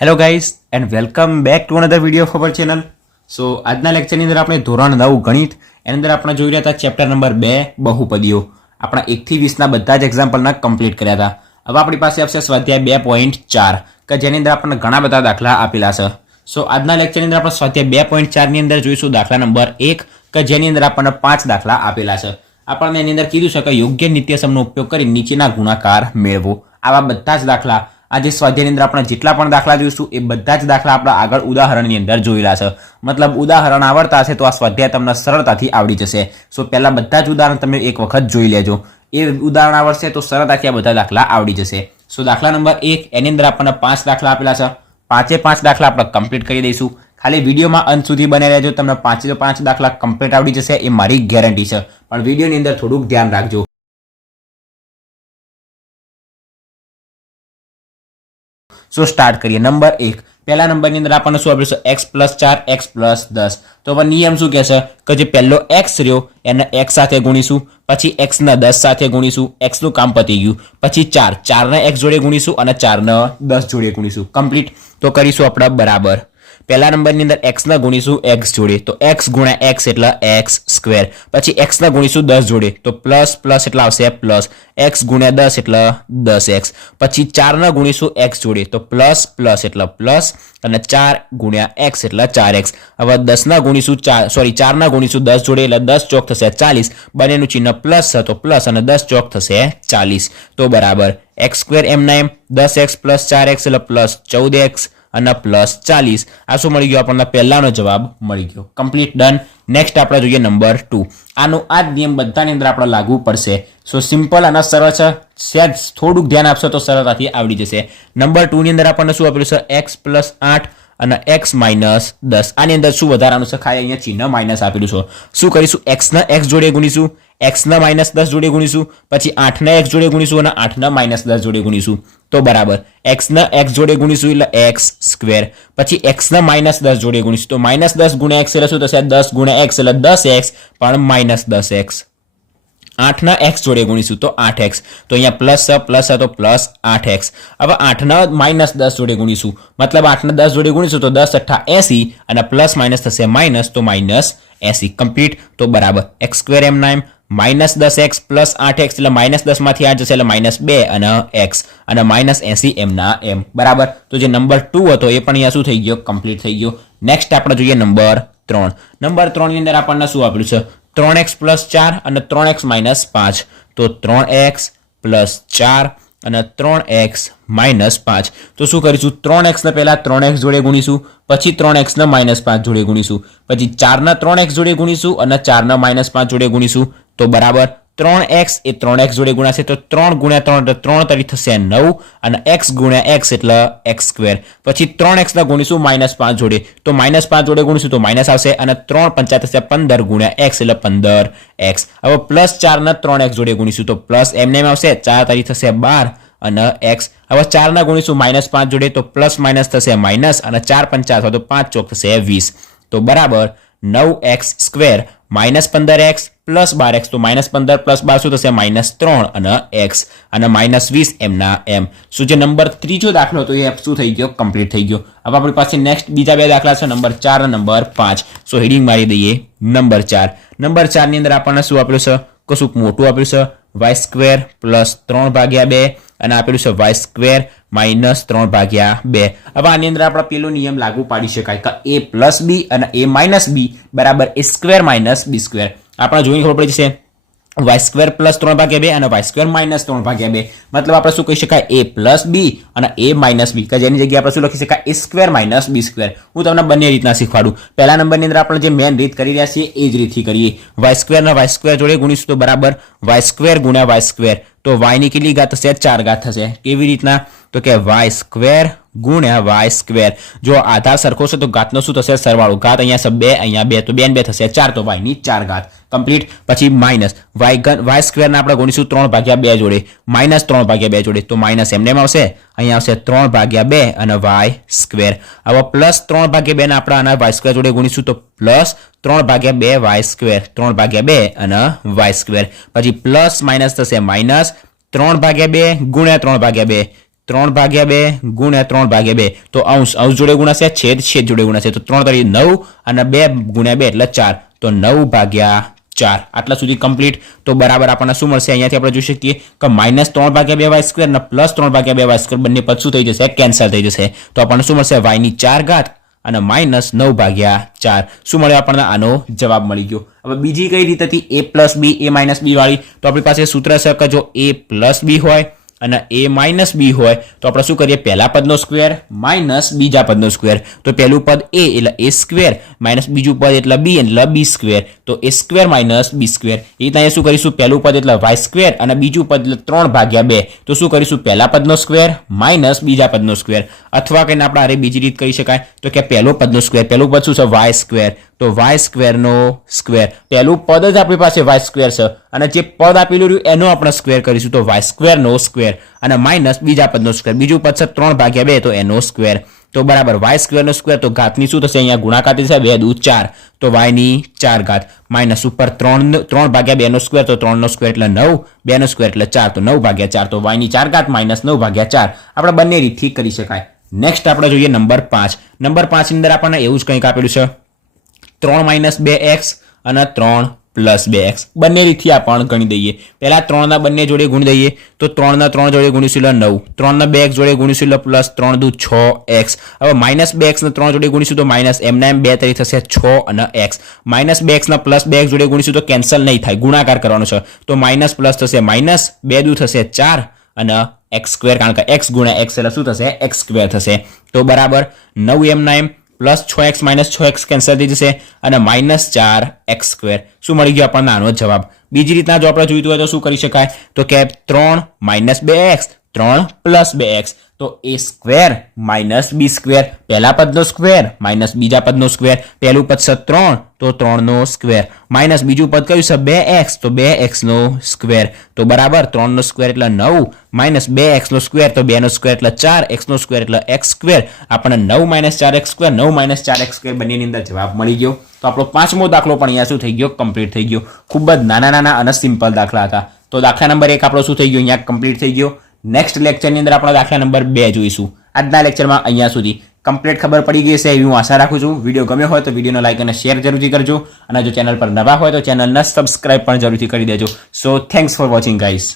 Hello guys and welcome back to another video of our channel. So આજના લેક્ચરની અંદર આપણે ધોરણ 9 ગણિત એની અંદર આપણે જોઈ રહ્યા હતા ચેપ્ટર નંબર 2 બહુપદીઓ. આપણા 1 થી 20ના બધા જ એક્ઝામ્પલના કમ્પ્લીટ કર્યા હતા. હવે આપણી પાસે આવશે સ્વાધ્યાય 2.4 કે જેની અંદર આપણને ઘણા બધા દાખલા આપેલા છે. સો આજના લેક્ચરની અંદર આપણે સ્વાધ્યાય 2.4 ની અંદર જોઈશું દાખલા નંબર 1 કે જેની અંદર આપણને 5 દાખલા આપેલા છે. આપણને એની અંદર કીધું છે કે યોગ્ય નિત્યસમનો ઉપયોગ કરી નીચેના ગુણાકાર મેળવો. આવા બધા જ દાખલા આજે સ્વાધ્યાયની અંદર આપણે જેટલા પણ દાખલા જોઈશું એ બધા જ દાખલા આપણા આગળ ઉદાહરણની અંદર જોયેલા છે. મતલબ ઉદાહરણ આવડતા હશે તો આ સ્વાધ્યાય તમને સરળતાથી આવડી જશે. સો પહેલાં બધા જ ઉદાહરણ તમે એક વખત જોઈ લેજો. એ ઉદાહરણ આવડશે તો સરળતાથી આ બધા દાખલા આવડી જશે. સો દાખલા નંબર 1 એની અંદર આપણને 5 દાખલા આપેલા છે. 5 દાખલા આપણે કમ્પ્લીટ કરી દઈશું. ખાલી વિડીયોમાં અંત સુધી બને રહેજો, તમને 5 દાખલા કમ્પ્લીટ આવડી જશે એ મારી ગેરંટી છે. પણ વિડીયોની અંદર થોડુંક ધ્યાન રાખજો. સો સ્ટાર્ટ કરીએ. નંબર 1 પહેલા નંબરની અંદર આપણને શું આપ્યું છે? x + 4 x + 10. તો હવે નિયમ શું કહે છે કે જે પહેલો x રહ્યો એને x સાથે ગુણીશું, પછી x ને 10 સાથે ગુણીશું, x નું કામ પતી ગયું. પછી 4 ને x જોડે ગુણીશું અને 4 ને 10 જોડે ગુણીશું. કમ્પ્લીટ. તો કરીશું આપણે બરાબર. પહેલા નંબરની અંદર x ને ગુણીશું x જોડે, તો x ગુણ્યા x એટલે x². પછી x ને ગુણીશું 10 જોડે, તો પ્લસ પ્લસ એટલે આવશે પ્લસ. x ગુણ્યા 10 એટલે 10x. પછી 4 ને ગુણીશું x જોડે, તો પ્લસ પ્લસ એટલે પ્લસ અને 4 ગુણ્યા x એટલે 4x. હવે 10 ના ગુણીશું 4 ના ગુણીશું 10 જોડે એટલે 10 ચોક થશે 40. બંનેનું ચિહ્ન પ્લસ છે તો પ્લસ અને 10 ચોક થશે 40. તો બરાબર x² એમના એમ 10x + 4x એટલે પ્લસ 14x અને પ્લસ 40. આ શું મળી ગયો? આપણને પહેલાનો જવાબ મળી ગયો. Complete done. નેક્સ્ટ આપણે જોઈએ નંબર 2. આનો આ જ નિયમ બધાની અંદર આપણે લાગુ પડશે. સો સિમ્પલ અને સરળ છે. સહેજ થોડુંક ધ્યાન આપશો તો સરળતાથી આવડી જશે. નંબર 2 ની અંદર આપણને શું આપેલું છે? x + 8 અને x - 10. આની અંદર શું વધારાનું છે? ખાલી અહીંયા ચિહ્ન માઇનસ આપેલું છે. શું કરીશું? x ને x જોડે ગુણીશું, x ને -10 જોડે ગુણીશું, પછી 8 ને x જોડે ગુણીશું અને 8 ને -10 જોડે ગુણીશું. તો બરાબર x ને x જોડે ગુણીશું એટલે x². પછી x ને -10 જોડે ગુણીશું, તો -10 ગુણ્યા x એટલે શું થશે? 10 ગુણ્યા x એટલે 10x પણ -10x. 8 ના x જોડે ગુણીશું તો 8x. તો અહીંયા પ્લસ છે તો પ્લસ 8x. હવે 8 ના -10 જોડે ગુણીશું, મતલબ 8 ને 10 જોડે ગુણીશું તો 10 × 8 = 80 અને પ્લસ માઇનસ થશે માઇનસ, તો -80. કમ્પ્લીટ. તો બરાબર x² એમના એમ -10x + 8x એટલે -10 માંથી 8 જશે એટલે -2 અને x અને -80 એમના એમ. બરાબર. તો જે નંબર 2 હતો એ પણ અહીંયા શું થઈ ગયો? કમ્પ્લીટ થઈ ગયો. નેક્સ્ટ આપણે જોઈએ નંબર 3. નંબર 3 ની અંદર આપણને શું આપેલું છે? 3x + 4 અને 3x - 5. તો 3x + 4 અને 3x - 5. તો શું કરીશું? 3x ને પહેલા 3x જોડે ગુણીશું, પછી 3x ને -5 જોડે ગુણીશું, પછી 4 ને 3x જોડે ગુણીશું અને 4 ને -5 જોડે ગુણીશું. તો બરાબર 3x એ 3x જોડે ગુણાશે, તો 3 × 3 એટલે 3 તરી થશે 9 અને x ગુણ્યા x એટલે x². પછી 3x ને ગુણીશું -5 જોડે, તો -5 જોડે ગુણીશું તો માઇનસ આવશે અને 3 × 5 થશે 15 ગુણ્યા x એટલે 15x. હવે +4 ને 3x જોડે ગુણીશું તો પ્લસ એમને એમ આવશે, 4 તરી થશે 12 અને x. હવે 4 ના ગુણીશું -5 જોડે, તો પ્લસ માઇનસ થશે માઇનસ અને 4 × 5 તો 5 ચોક થશે 20. તો બરાબર 9x² - 15x + 12x. તો -15 + 12 શું થશે? -3 અને x અને -20 એમના એમ. શું જે નંબર 3જો દાખલો હતો એ શું થઈ ગયો? કમ્પ્લીટ થઈ ગયો. હવે આપણી પાસે નેક્સ્ટ બીજા 2 દાખલા છે, નંબર 4 અને નંબર 5. સો હેડિંગ મારી દઈએ નંબર 4. નંબર 4 ની અંદર આપણને શું આપેલું છે? કશુંક મોટું આપેલું છે, y² + 3/2 અને આપેલું છે y² - 3/2. હવે આની અંદર આપણે પેલો નિયમ લાગુ પાડી શકાય કે a + b અને a - b બરાબર a² - b². આપણે જોઈને ખબર પડી જશે y² + 3/2 અને y² - 3/2. મતલબ આપણે શું કહી શકાય? a + b અને a - b કે જેની જગ્યાએ આપણે શું લખી શકાય? a² - b². હું તમને બંને રીતના શીખવાડું. પહેલા નંબરની અંદર આપણે જે મેન રીત કરી રહ્યા છીએ એ જ રીતથી કરીએ. y² ને y² જોડે ગુણીશું તો બરાબર y² ગુણ્યા y². તો y ની કેટલી ઘાત થશે? 4 ઘાત થશે. કેવી રીતના? તો કે y² ગુણ્યા y². જો આધાર સરખો છે તો ઘાતનો શું થશે? સરવાળો. ઘાત અહીંયા છે 2, અહીંયા 2, તો 2 ને 2 થશે 4, તો y ની 4 ઘાત. કમ્પ્લીટ. પછી માઇનસ y² ને આપણે ગુણીશું 3/2 જોડે, -3/2 જોડે, તો માઇનસ એમને એમ આવશે, અહીંયા આવશે 3/2 અને y². હવે +3/2 ને આપણે આના y² જોડે ગુણીશું તો +3/2 y², 3/2 અને y². પછી પ્લસ માઇનસ થશે માઇનસ 3/2 ગુણ્યા 3/2, 3/2 ગુણ્યા 3/2 તો અંશ જોડે ગુણાશે, છેદ જોડે ગુણાશે. તો 3 તરી 9 અને 2 ગુણ્યા 2 એટલે 4. તો 9/4 આટલા સુધી કમ્પ્લીટ. તો બરાબર આપણને શું મળશે? અહીંયાથી આપણે જોઈ શકીએ કે -3/2y² અને +3/2y² બંને પદ શું થઈ જશે? કેન્સલ થઈ જશે. તો આપણને શું મળશે? y ની 4 ઘાત અને -9/4. શું મળ્યો આપણને? આનો જવાબ મળી ગયો. હવે બીજી કઈ રીત હતી? a + b a - b વાળી. તો આપણી પાસે સૂત્ર છે કે જો a + b હોય અને a - b હોય તો આપણે શું કરીએ? પહેલા પદનો સ્ક્વેર માઇનસ બીજા પદનો સ્ક્વેર. તો પહેલું પદ a એટલે a સ્ક્વેર માઇનસ બીજું પદ એટલે b સ્ક્વેર. તો a square minus b square. એ રીતે શું કરીશું? પહેલું પદ એટલે y સ્ક્વેર અને બીજું પદ એટલે 3/2. તો શું કરીશું? પહેલા પદનો સ્ક્વેર માઇનસ બીજા પદનો સ્ક્વેર. અથવા કહીને આપણે અરે બીજી રીત કરી શકાય તો કે પહેલો પદનો સ્ક્વેર. પહેલું પદ શું છે? y square. તો y સ્ક્વેરનો સ્ક્વેર. પહેલું પદ જ આપણી પાસે y સ્ક્વેર છે અને જે પદ આપેલું રહ્યું એનો આપણે સ્ક્વેર કરીશું. તો y સ્ક્વેરનો સ્ક્વેર અને માઇનસ બીજા પદનો સ્ક્વેર. બીજું પદ છે 3/2 તો એનો સ્ક્વેર. તો બરાબર y સ્ક્વેરનો સ્ક્વેર. તો ઘાતની શું થશે? અહીંયા ગુણાકાર થશે 2 દુ 4. તો y ની 4 ઘાત માઇનસ ઉપર 3/2 નો સ્ક્વેર. તો 3 નો સ્ક્વેર એટલે 9, 2 નો સ્ક્વેર એટલે 4. તો 9/4. તો y ની 4 ઘાત માઇનસ 9/4. આપણે બંને રીતથી કરી શકાય. નેક્સ્ટ આપણે જોઈએ નંબર 5. નંબર 5 ની અંદર આપણને એવું જ કંઈક આપેલું છે 3 - 2x અને 3 + 2x. બંને રીતથી આપણે ગણી દઈએ. પહેલા 3 ના બંને જોડે ગુણી દઈએ. તો 3 ના 3 જોડે ગુણીશું એટલે 9. 3 ના 2x જોડે ગુણીશું એટલે +3 દુ 6x. હવે -2x ના 3 જોડે ગુણીશું તો માઇનસ એમના એમ 2 તરી થશે 6 અને x. -2x ના +2x જોડે ગુણીશું તો કેન્સલ નહીં થાય, ગુણાકાર કરવાનો છે. તો માઇનસ પ્લસ થશે માઇનસ, 2 દુ થશે 4 અને x², કારણ કે x ગુણ્યા x એટલે શું થશે? x² થશે. તો બરાબર 9 એમના એમ +6x - 6x કેન્સલ થઈ જશે અને -4x². શું મળી ગયો આપણને? આનો જવાબ. બીજી રીતના જો આપણે જોઈતું હોય તો શું કરી શકાય? તો કે 3 - 2x 3 + 2x. તો a² - b². પહેલા પદનો સ્ક્વેર માઇનસ બીજા પદનો સ્ક્વેર. પહેલું પદ છે 3 તો 3 નો સ્ક્વેર માઇનસ બીજું પદ કયું છે? 2x તો 2x નો સ્ક્વેર. તો બરાબર 3 નો સ્ક્વેર એટલે 9 માઇનસ 2x નો સ્ક્વેર તો 2 નો સ્ક્વેર એટલે 4, x નો સ્ક્વેર એટલે x². આપણને 9 - 4x², 9 - 4x² બંનેની અંદર જવાબ મળી ગયો. તો આપણો 5મો દાખલો પણ અહીંયા શું થઈ ગયો? કમ્પ્લીટ થઈ ગયો. ખૂબ જ નાના અને સિમ્પલ દાખલા હતા. તો દાખલા નંબર 1 આપણો શું થઈ ગયો? અહીંયા કમ્પ્લીટ થઈ ગયો. નેક્સ્ટ લેક્ચરની અંદર આપણે દાખલા નંબર 2 જોઈશું. આજના લેક્ચરમાં અહીંયા સુધી કમ્પ્લીટ ખબર પડી ગઈ છે એવી હું આશા રાખું છું. વિડીયો ગમ્યો હોય તો વિડીયોનો લાઈક અને શેર જરૂરથી કરજો અને જો ચેનલ પર નવા હોય તો ચેનલને સબસ્ક્રાઇબ પણ જરૂરથી કરી દેજો. સો થેન્ક્સ ફોર વોચિંગ ગાઈસ.